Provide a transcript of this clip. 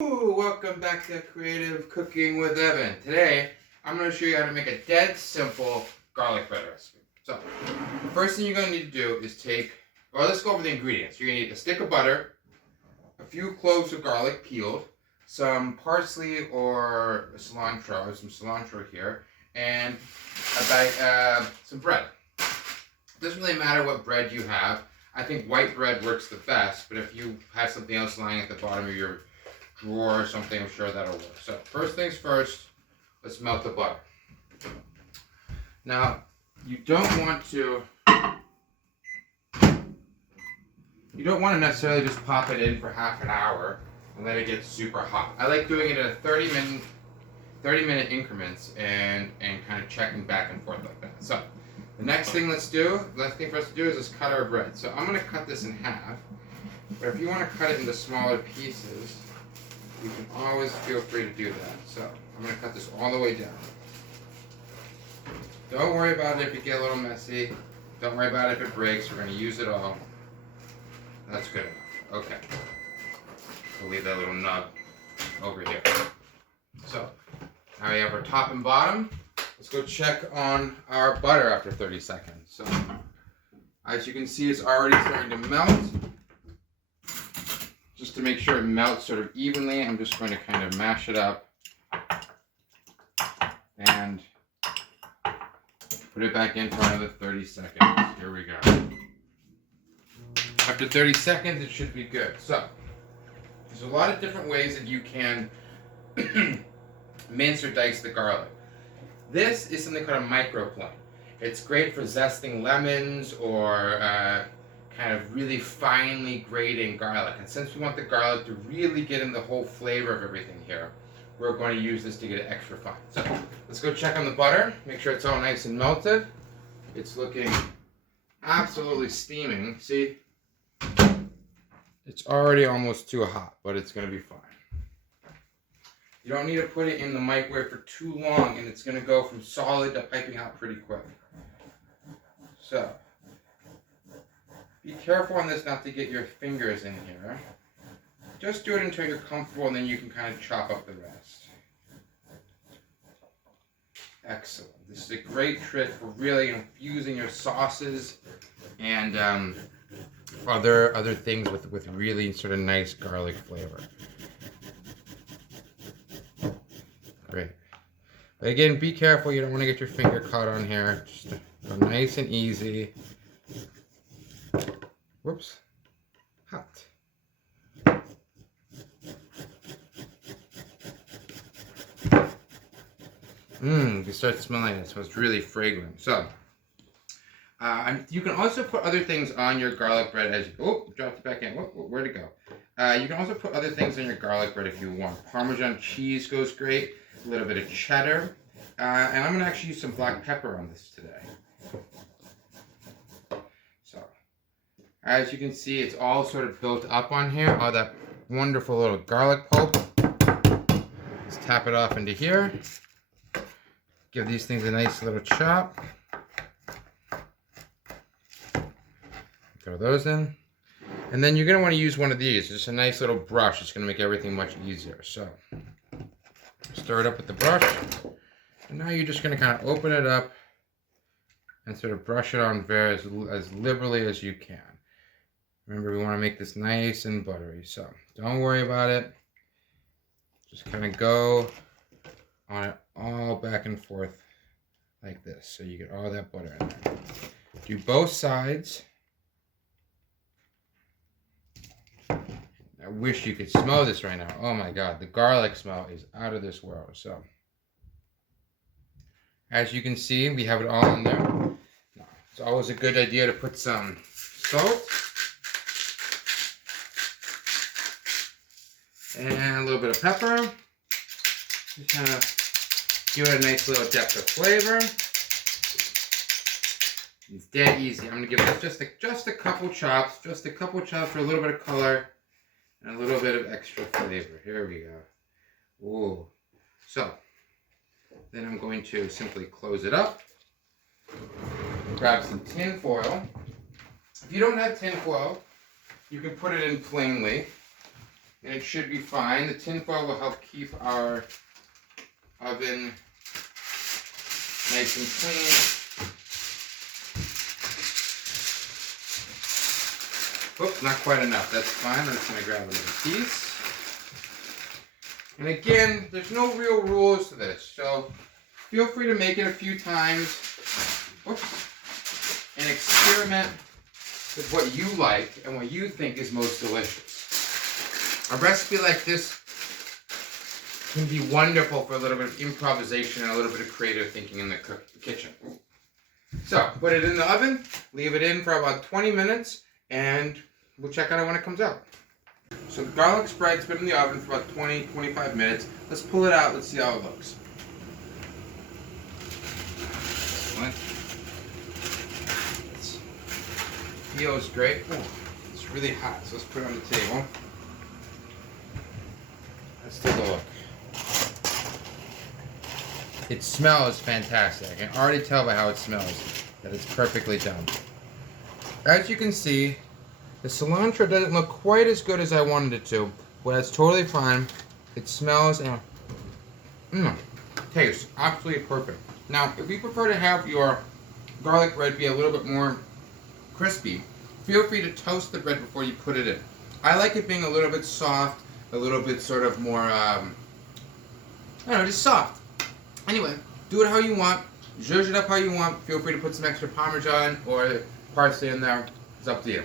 Welcome back to Creative Cooking with Evan. Today, I'm going to show you how to make a dead simple garlic bread recipe. So, the first thing you're going to need to do is let's go over the ingredients. You're going to need a stick of butter, a few cloves of garlic peeled, some parsley or cilantro. I have some cilantro here, and some bread. It doesn't really matter what bread you have. I think white bread works the best, but if you have something else lying at the bottom of your drawer or something, I'm sure that'll work. So first things first, let's melt the butter. Now, you don't want to necessarily just pop it in for half an hour and let it get super hot. I like doing it in 30-minute increments and kind of checking back and forth like that. So the next thing for us to do is just cut our bread. So I'm going to cut this in half, but if you want to cut it into smaller pieces, you can always feel free to do that. So I'm going to cut this all the way down. Don't worry about it if you get a little messy. Don't worry about it if it breaks. We're going to use it all. That's good enough. Okay. We'll leave that little nub over here. So now we have our top and bottom. Let's go check on our butter after 30 seconds. So as you can see, it's already starting to melt. Just to make sure it melts sort of evenly, I'm just going to kind of mash it up and put it back in for another 30 seconds. Here we go. After 30 seconds, it should be good. So, there's a lot of different ways that you can mince or dice the garlic. This is something called a microplane. It's great for zesting lemons or kind of really finely grating garlic. And since we want the garlic to really get in the whole flavor of everything here, we're going to use this to get it extra fine. So let's go check on the butter, make sure it's all nice and melted. It's looking absolutely steaming. See, it's already almost too hot, but it's going to be fine. You don't need to put it in the microwave for too long, and it's going to go from solid to piping hot pretty quick. So be careful on this not to get your fingers in here. Just do it until you're comfortable, and then you can kind of chop up the rest. Excellent. This is a great trick for really infusing your sauces and other things with really sort of nice garlic flavor. Great. But again, be careful. You don't want to get your finger caught on here. Just go nice and easy. Whoops. Hot. You start smelling it, so it's really fragrant. So, you can also put other things on your garlic bread as you, dropped it back in. Where'd it go? You can also put other things on your garlic bread if you want. Parmesan cheese goes great, a little bit of cheddar, and I'm going to actually use some black pepper on this today. So, as you can see, it's all sort of built up on here, all that wonderful little garlic pulp. Let's tap it off into here. Give these things a nice little chop. Throw those in. And then you're going to want to use one of these. Just a nice little brush. It's going to make everything much easier. So, stir it up with the brush. And now you're just going to kind of open it up and sort of brush it on as liberally as you can. Remember, we want to make this nice and buttery. So, don't worry about it. Just kind of go on it all back and forth like this. So you get all that butter in there. Do both sides. I wish you could smell this right now. Oh my God, the garlic smell is out of this world. So, as you can see, we have it all in there. Now, it's always a good idea to put some salt and a little bit of pepper. Just kind of give it a nice little depth of flavor. It's dead easy. I'm going to give this just a couple chops for a little bit of color and a little bit of extra flavor. Here we go. Ooh. So, then I'm going to simply close it up. Grab some tin foil. If you don't have tin foil, you can put it in plainly. and it should be fine. The tin foil will help keep our oven nice and clean. Whoop, not quite enough. That's fine. I'm just going to grab another piece. And again, there's no real rules to this, so feel free to make it a few times. Whoops, and experiment with what you like and what you think is most delicious. A recipe like this can be wonderful for a little bit of improvisation and a little bit of creative thinking in the kitchen. So, put it in the oven, leave it in for about 20 minutes, and we'll check on it when it comes out. So the garlic spread's been in the oven for about 20-25 minutes. Let's pull it out, let's see how it looks. Excellent. It feels great. Oh, it's really hot, so let's put it on the table. Let's take a look. It smells fantastic. I can already tell by how it smells that it's perfectly done. As you can see, the cilantro doesn't look quite as good as I wanted it to, but that's totally fine. It smells and tastes absolutely perfect. Now, if you prefer to have your garlic bread be a little bit more crispy, feel free to toast the bread before you put it in. I like it being a little bit soft, a little bit sort of more, I don't know, just soft. Anyway, do it how you want, zhuzh it up how you want. Feel free to put some extra Parmesan or parsley in there. It's up to you.